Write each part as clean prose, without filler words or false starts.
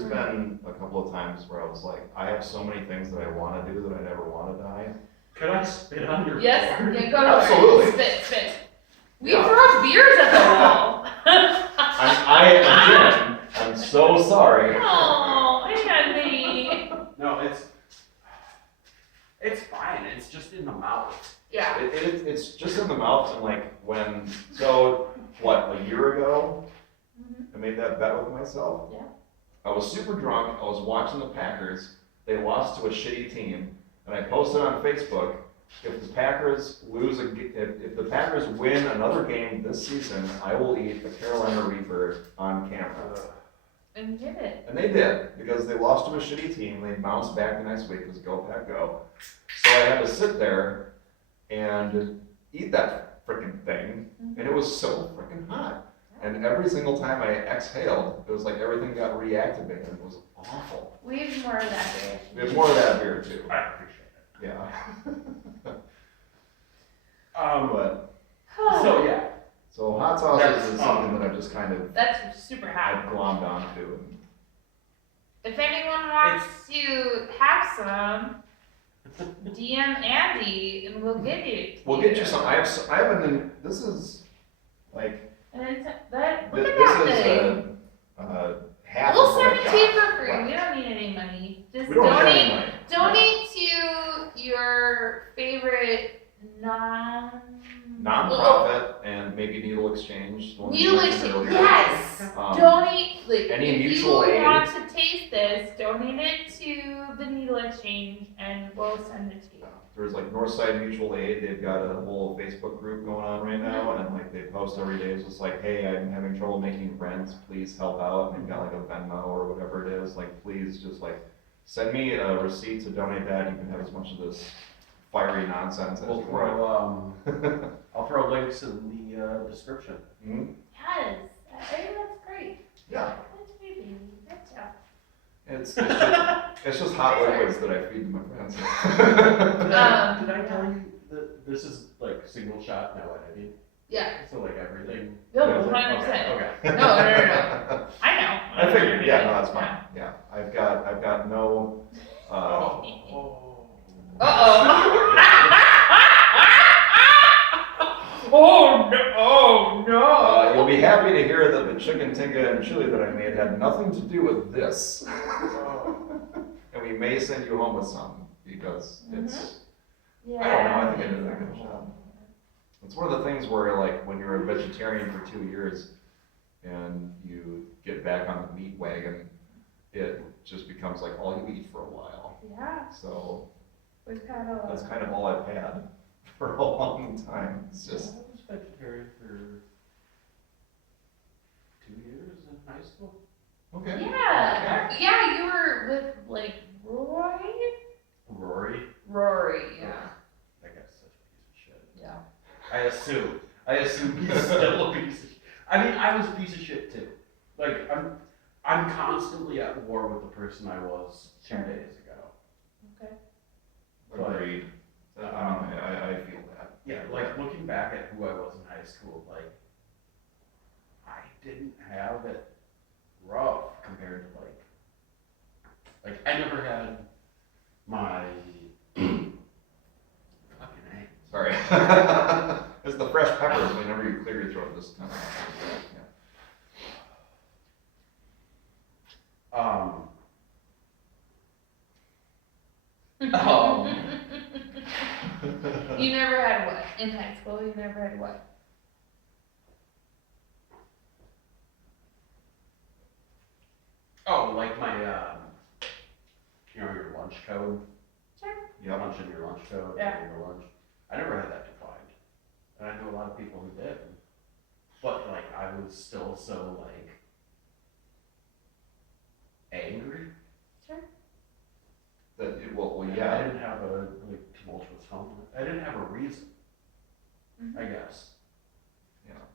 there's been a couple of times where I was like, I have so many things that I want to do that I never want to die. Could I spit on your Yes, floor? yeah, go Absolutely. Spit. We Yeah. throw beers at the wall. I'm so sorry. Oh, Andy. No, it's fine. It's just in the mouth. Yeah. It's just in the mouth, and like a year ago, I made that bet with myself. Yeah. I was super drunk, I was watching the Packers, they lost to a shitty team, and I posted on Facebook, if the Packers if the Packers win another game this season, I will eat a Carolina Reaper on camera. And you did it. And they did, because they lost to a shitty team, they bounced back the next week, because go Pack go. So I had to sit there and eat that freaking thing, and it was so freaking hot. And every single time I exhaled, it was like everything got reactivated. It was awful. We have more of that beer. We have more of that beer too. I appreciate it. Yeah. But so yeah. So hot sauces is something that I've just kind of That's super hot. I've glommed onto. If anyone wants to have some, DM Andy and we'll get you. We'll get you some. I haven't. This is like. And it's that. Look This at that is thing. half. We'll of what send I it to you got. for free. We don't need any money. Just We don't need any donate. money. Donate to your favorite Nonprofit and maybe Needle Exchange. the one you Needle mentioned Exchange. earlier. Yes. Um, Donate. Like any if mutual you aid. want to taste this, donate it to the Needle Exchange, and we'll send it to you. There's like Northside Mutual Aid, they've got a whole Facebook group going on right now, and like they post every day, it's just like, hey, I'm having trouble making rent, please help out, and they've got like a Venmo or whatever it is, like please just like send me a receipt to donate that, you can have as much of this fiery nonsense as We'll you want. throw I'll throw links in the description. Mhm. Yes, I think that's great. Yeah, That's great, baby. Good job. it's just hot liquids that I feed to my friends. Did I tell you that this is like single shot, no editing? Yeah. So like everything. No, Yeah, 100%. Okay. No. I know. I figured, yeah, no, that's fine, yeah, I've got no, Oh no! you'll be happy to hear that the chicken tikka and chili that I made had nothing to do with this. And we may send you home with some, because it's, Yeah. I don't know, I think I did a good job. It's one of the things where like, when you're a vegetarian for 2 years, and you get back on the meat wagon, it just becomes like all you eat for a while. Yeah. So, We've had a. that's kind of all I've had for a long time, it's just. I was vegetarian for 2 years in high school. Okay. Yeah. Yeah, you were with like Rory. Rory, yeah. That guy's such a piece of shit. Yeah. I assume he's still a piece of shit. I mean, I was a piece of shit too. Like, I'm constantly at war with the person I was 2 days ago. Okay. Agreed. I feel that. Yeah, like looking back at who I was in high school, like, I didn't have it rough compared to like I never had my fucking A. Sorry. It's the fresh peppers whenever you clear your throat this time. You never had what? In high school, you never had what? Oh, like my your lunch code. Sure. Yep. Lunch in your lunch code. Yeah. Your lunch. I never had that defined, and I know a lot of people who did. But like, I was still so like angry. Sure. Well, I yeah. didn't have a like tumultuous home. I didn't have a reason. I guess.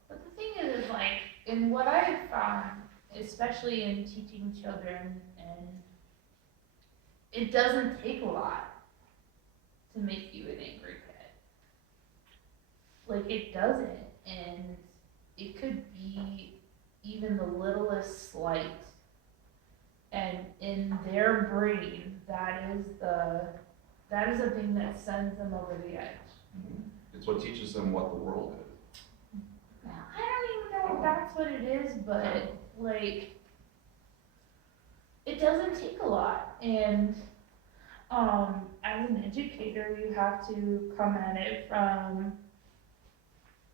But the thing is like, in what I've found, especially in teaching children, and it doesn't take a lot to make you an angry kid. Like, it doesn't, and it could be even the littlest slight. And in their brain, that is the thing that sends them over the edge. It's what teaches them what the world is. I don't even know if that's what it is, but like, it doesn't take a lot. And as an educator, you have to come at it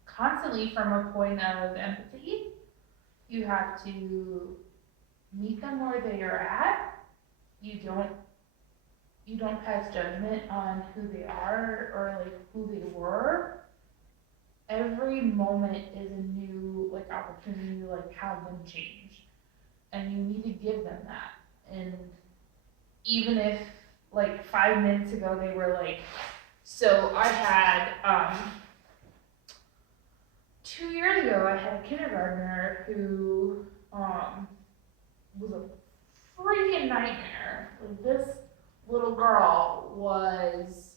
constantly from a point of empathy. You have to meet them where they are at. You don't pass judgment on who they are or like who they were. Every moment is a new like opportunity to like have them change, and you need to give them that. And even if like 5 minutes ago they were like, so I had 2 years ago I had a kindergartner who was a freaking nightmare. Like, this little girl was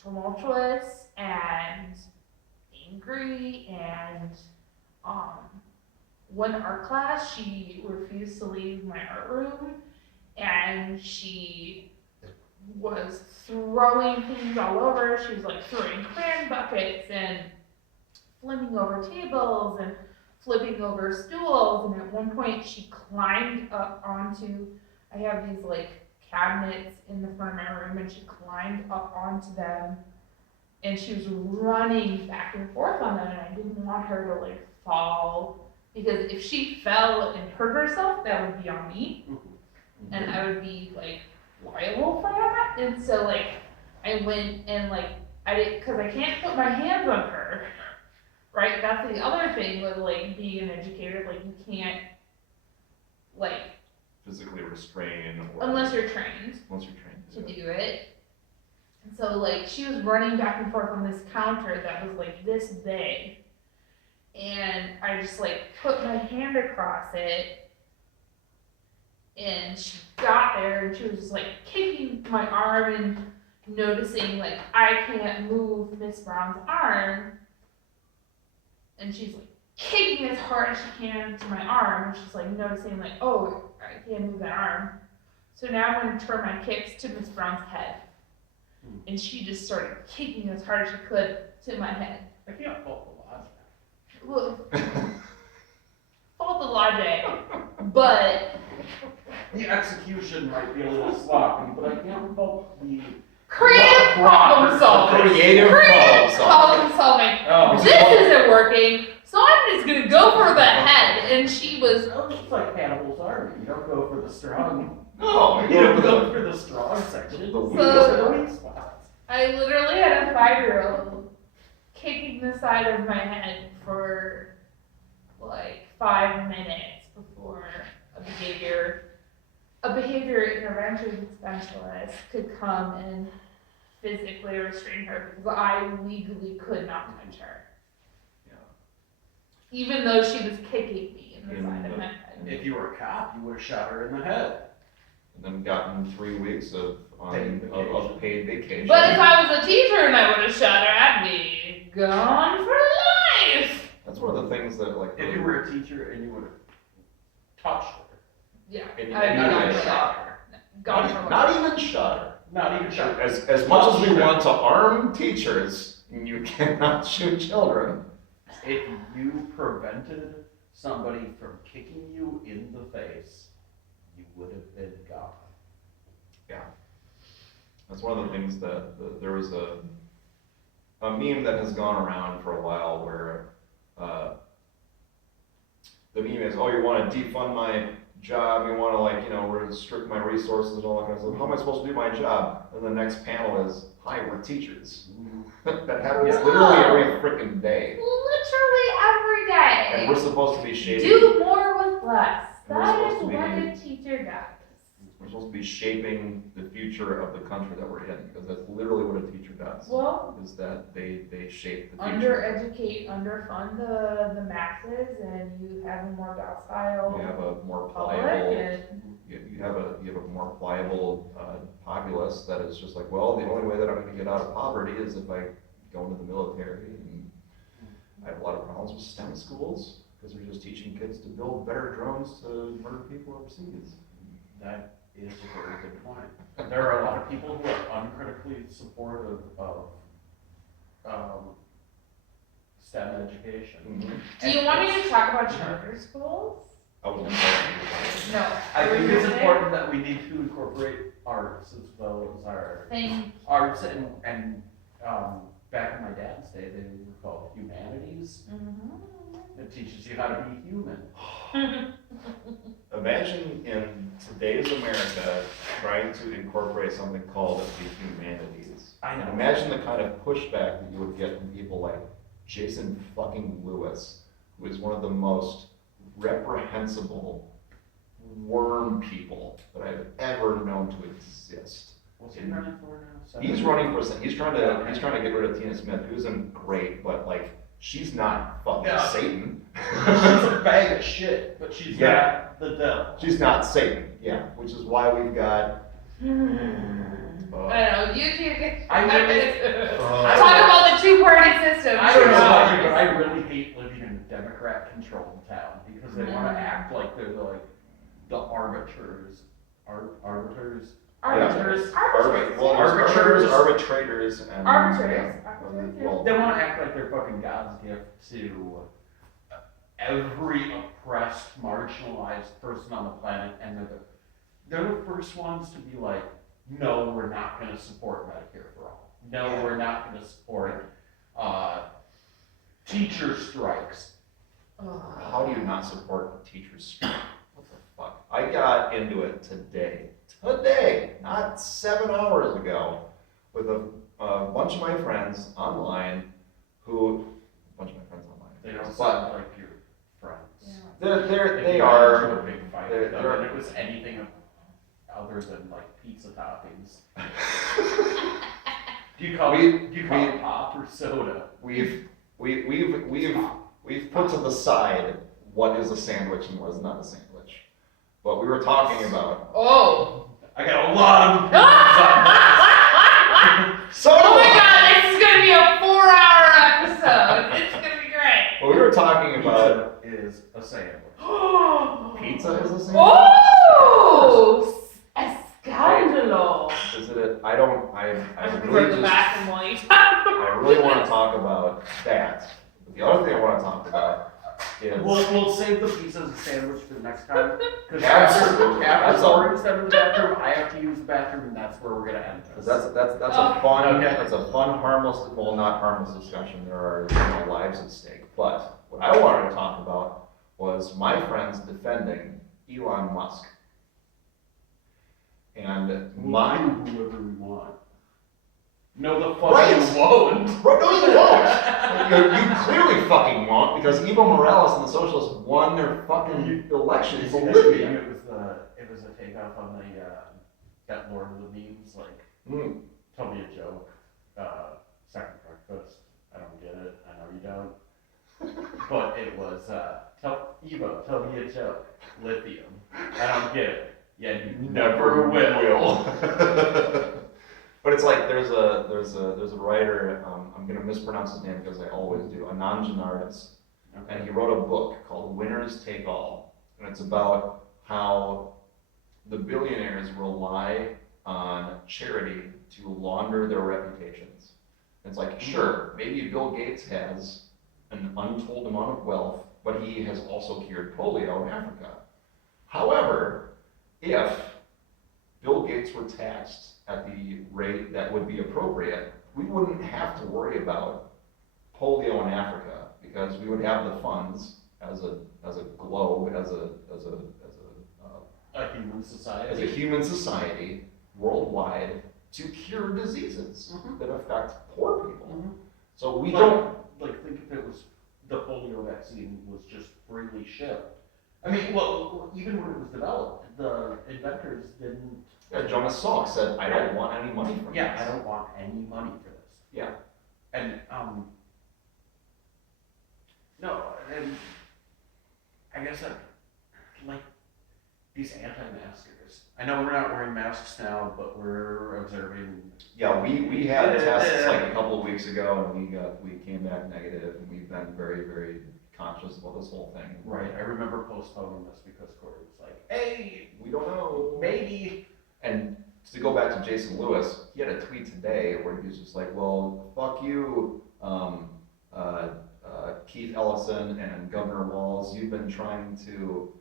tumultuous and angry, and one art class she refused to leave my art room, and she was throwing things all over. She was like throwing crayon buckets and flipping over tables and flipping over stools, and at one point she climbed up onto, I have these like cabinets in the front of my room, and she climbed up onto them, and she was running back and forth on them, and I didn't want her to like fall, because if she fell and hurt herself, that would be on me, and I would be like liable for that. And so like I went and like I did, because I can't put my hands on her, right? That's the other thing with like being an educator, like you can't like Physically restrain or unless you're trained to do it. And so like she was running back and forth on this counter that was like this big, and I just like put my hand across it, and she got there, and she was just like kicking my arm and noticing like I can't move Miss Brown's arm, and she's like kicking as hard as she can to my arm, and she's like noticing like, oh, I can't move that arm. So now I'm going to turn my kicks to Miss Brown's head. And she just started kicking as hard as she could to my head. I can't fault the Well, fault the logic, but the execution might be a little sloppy, but I can't fault the creative problem solving. Creative Problem solving. Oh. This isn't working, so I'm just going to go for the head. And she was. No, it's like Hannibal's army. You don't go for the strong. No, You don't go for the strong section. The You weak go for the weak spots. I literally had a 5-year-old kicking the side of my head for like 5 minutes before a behavior intervention specialist could come and physically restrain her, because I legally could not touch her. Yeah. Even though she was kicking me in the side of my head. If you were a cop, you would have shot her in the head. And then gotten 3 weeks of paid vacation. But if I was a teacher and I would have shot her, I'd be gone for life. That's one of the things that like. If you were a teacher and you would have touched her. Yeah, And I'd be not gone even for shot life. her. Gone for life. Not even shot her. Not even shot her. As much as we want to arm teachers, you cannot shoot children. If you prevented somebody from kicking you in the face, you would have been gone. Yeah. That's one of the things that there was a meme that has gone around for a while where the meme is, oh, you want to defund my job, you want to restrict my resources and all that kind of stuff. How am I supposed to do my job? And the next panel is, hi, we're teachers. That happens literally every freaking day. Literally every day. And we're supposed to be shaping. Do more with less. And we're That supposed is to be- what a teacher does. We're supposed to be shaping the future of the country that we're in, because that's literally what a teacher does. Well, Is that they shape the future. under-educate, underfund the masses, and you have a more docile You have a more public, pliable. and You have a more pliable populace that is just like, well, the only way that I'm going to get out of poverty is if I go into the military. And I have a lot of problems with STEM schools because they're just teaching kids to build better drones to murder people overseas. That is a very good point. There are a lot of people who are uncritically supportive of STEM education. Do you want me to talk about charter schools? I was gonna say. No. I think it's important that we need to incorporate arts as well as our Thing. arts and back in my dad's day they were called humanities. It teaches you how to be human. Imagine in today's America trying to incorporate something called the humanities. I know. And imagine the kind of pushback that you would get from people like Jason fucking Lewis, who is one of the most reprehensible worm people that I've ever known to exist. What's he running for now? He's running for, he's trying to get rid of Tina Smith, who isn't great, but like, she's not fucking Satan. She's a bag of shit, but she's not the devil. She's not Satan, yeah, which is why we've got. I don't know, you two can. Talk about the two-party system. I don't know about you, but I really hate living in a Democrat-controlled town because they want to act like they're the arbiters. Arbiters. Arbitrators. And Arbitrators. well, They want to act like they're fucking God's gift to every oppressed, marginalized person on the planet, and they're the first ones to be like, no, we're not going to support Medicare for all. No, we're not going to support teacher strikes. how do you not support teachers' strike? What the fuck? I got into it today, not 7 hours ago, with a bunch of my friends online They don't sound like your friends. They If are. you got into a big fight with them, they're- and it was anything other than like pizza toppings. Do you call it pop or soda? We've put to the side what is a sandwich and what is not a sandwich. But we were talking about. Oh. I got a lot of So Oh my god, this is gonna be a 4-hour episode. It's gonna be great. What we were talking about. pizza is a sandwich. Pizza is a sandwich? Oh! Escandalo. Is it? I I'm gonna really go to the just. bathroom while you talk. I really want to talk about that. But the other thing I want to talk about is. We'll save the pizza as a sandwich for the next time. Because Absolutely. after Lori's done in the bathroom, I have to use the bathroom, and that's where we're gonna end this. That's Okay. a fun, Okay. that's a fun, harmless, well, not harmless discussion. There are lives at stake. But what I wanted to talk about was my friends defending Elon Musk. And We'll do whoever we want. No, the fuck Right. you won't. Bro, no, you won't. You clearly fucking won't, because Evo Morales and the socialists won their fucking election in You see that Bolivia. meme? It was a takeoff on that Lord of the Memes, like, Mm. tell me a joke, second breakfast, I don't get it, I know you don't. But it was, tell me a joke, lithium, I don't get it, yeah, you never will. But it's like there's a writer, I'm gonna mispronounce his name because I always do, Anand Janardis, and he wrote a book called Winners Take All, and it's about how the billionaires rely on charity to launder their reputations. It's like, sure, maybe Bill Gates has an untold amount of wealth, but he has also cured polio in Africa. However, if Bill Gates were taxed at the rate that would be appropriate, we wouldn't have to worry about polio in Africa because we would have the funds as a globe, as a human society worldwide to cure diseases that affect poor people. So we don't think if it was the polio vaccine was just freely shipped. I mean, well, even when it was developed, the inventors didn't. Yeah, Jonas Salk said, "I don't want any money from this." Yeah, I don't want any money for this. Yeah. And no, and I guess like these anti-maskers. I know we're not wearing masks now, but we're observing. Yeah, we had tests like a couple of weeks ago, and we came back negative, and we've been very, very conscious about this whole thing. Right. I remember postponing this because Kori was like, "Hey, We don't know. So maybe. And to go back to Jason Lewis, he had a tweet today where he was just like, well, fuck you, Keith Ellison and Governor Walz, you've been trying to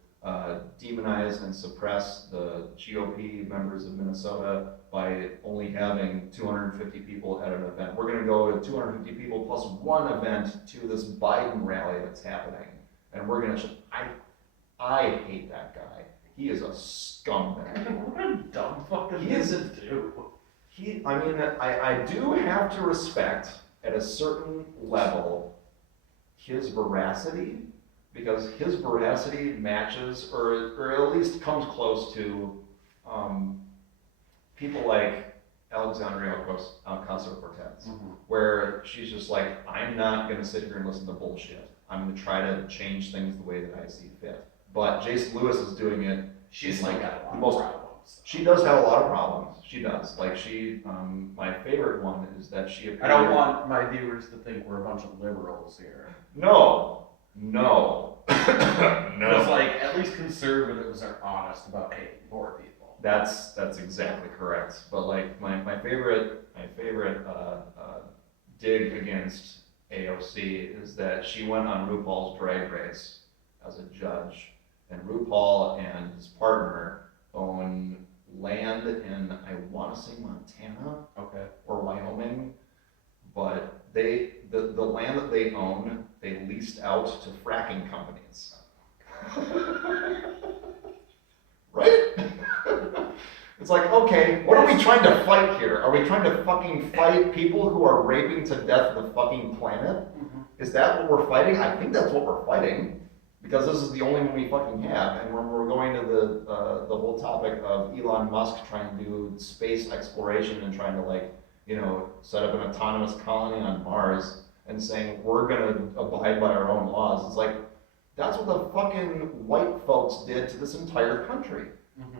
demonize and suppress the GOP members of Minnesota by only having 250 people at an event. We're gonna go to 250 people plus one event to this Biden rally that's happening. And we're gonna, I hate that guy. He is a scumbag. What a dumb fucking He thing is to do. I do have to respect at a certain level his veracity, because his veracity matches or at least comes close to people like Alexandria Ocasio-Cortez, where she's just like, I'm not gonna sit here and listen to bullshit. I'm gonna try to change things the way that I see fit. But Jason Lewis is doing it. She's like got a lot the most. of problems. She does have a lot of problems. She does. Like my favorite one is that she appeared. I don't want my viewers to think we're a bunch of liberals here. No. Because like, at least conservatives are honest about hating poor people. That's exactly correct. But like my favorite dig against AOC is that she went on RuPaul's Drag Race as a judge, and RuPaul and his partner own land in, I want to say Montana or Wyoming, but the land that they own, they leased out to fracking companies. Right? It's like, okay, what are we trying to fight here? Are we trying to fucking fight people who are raping to death the fucking planet? Is that what we're fighting? I think that's what we're fighting. Because this is the only one we fucking have, and when we're going to the whole topic of Elon Musk trying to do space exploration and trying to set up an autonomous colony on Mars and saying we're gonna abide by our own laws, it's like that's what the fucking white folks did to this entire country.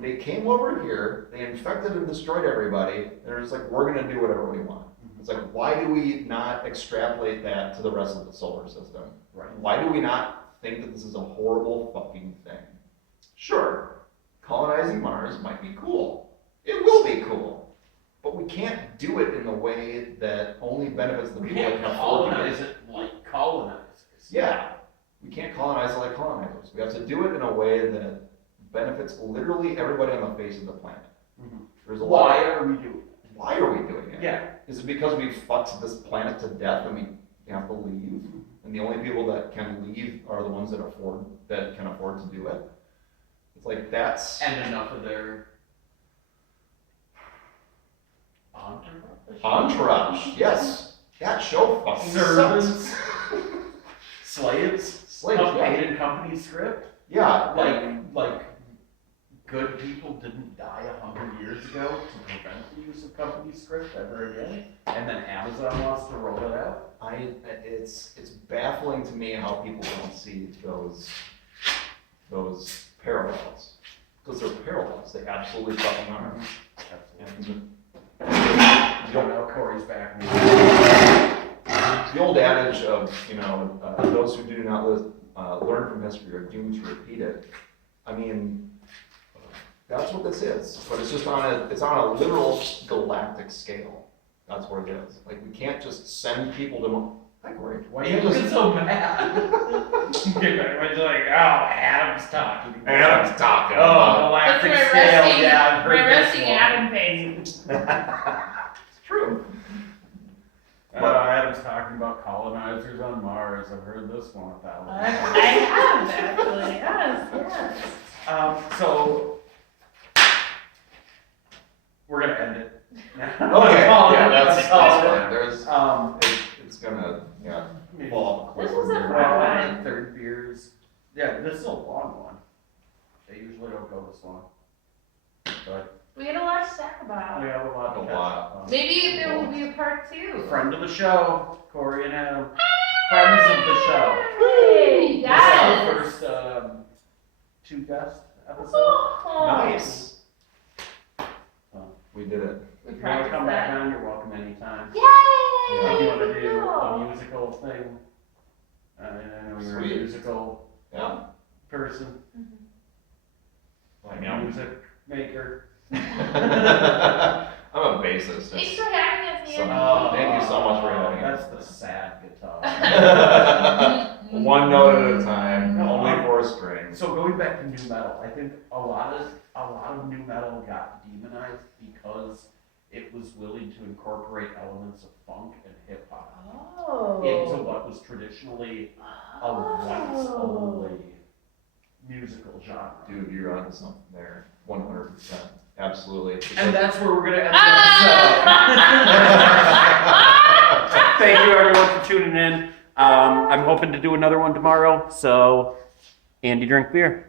They came over here, they infected and destroyed everybody, and they're just like, we're gonna do whatever we want. It's like, why do we not extrapolate that to the rest of the solar system? Right. Why do we not think that this is a horrible fucking thing? Sure, colonizing Mars might be cool. It will be cool. But we can't do it in the way that only benefits the people that can afford to do colonize it like colonizers. Yeah, we can't colonize it like colonizers. We have to do it in a way that benefits literally everybody on the face of the planet. There's a lot. Why are we doing it? Why are we doing it? Yeah. Is it because we've fucked this planet to death and we have to leave? And the only people that can leave are the ones that can afford to do it. It's like that's And enough of their entourage. Yes, that show fucking servants, sucks. slaves, Yeah. paid company script. Yeah, Like good people didn't die 100 years ago to prevent the use of company script ever again, and then Amazon wants to roll it out. It's baffling to me how people don't see those parallels, because they're parallels. They absolutely fucking are. You don't know Corey's back. The old adage of those who do not learn from history are doomed to repeat it. I mean, that's what this is, but it's just on a literal galactic scale. That's what it is. Like, we can't just send people to. Hi, Corey. Why are you looking so bad? Everybody's like, oh, Adam's talking. Adam's talking. Oh, That's galactic my scale. resting, Yeah, I've heard my this resting one. Adam face. It's true. Adam's talking about colonizers on Mars. I've heard this one 1,000 I times. have actually, yes. So we're gonna end it. Okay. Yeah, that's all. fine. There's it's gonna maybe fall off a cliff. This was a from here. fun one. third beers. Yeah, this is a long one. They usually don't go this long. But We had a lot to talk about. we have a lot to A catch lot. up on. Maybe there will be a part 2. Friend of the show, Kori and Adam. Friends of the show. Hey, This is our yes. first two guest episode. Oh. Nice. We did it. We If you want to practiced come back that. on, you're welcome anytime. Yay! If you want to do Cool. a musical thing, I know you're Sweet. a musical Yeah. person. I know. Music maker. I'm a bassist. Thanks for having us here. Thank you so much for having us. That's the sad guitar. One note at a time, only 4 strings. So going back to new metal, I think a lot of new metal got demonized because it was willing to incorporate elements of funk and hip hop into what was traditionally a whites only musical genre. Dude, you're onto something there. 100%. Absolutely. And that's where we're gonna end the episode. Thank you everyone for tuning in. I'm hoping to do another one tomorrow, so Andy, drink beer.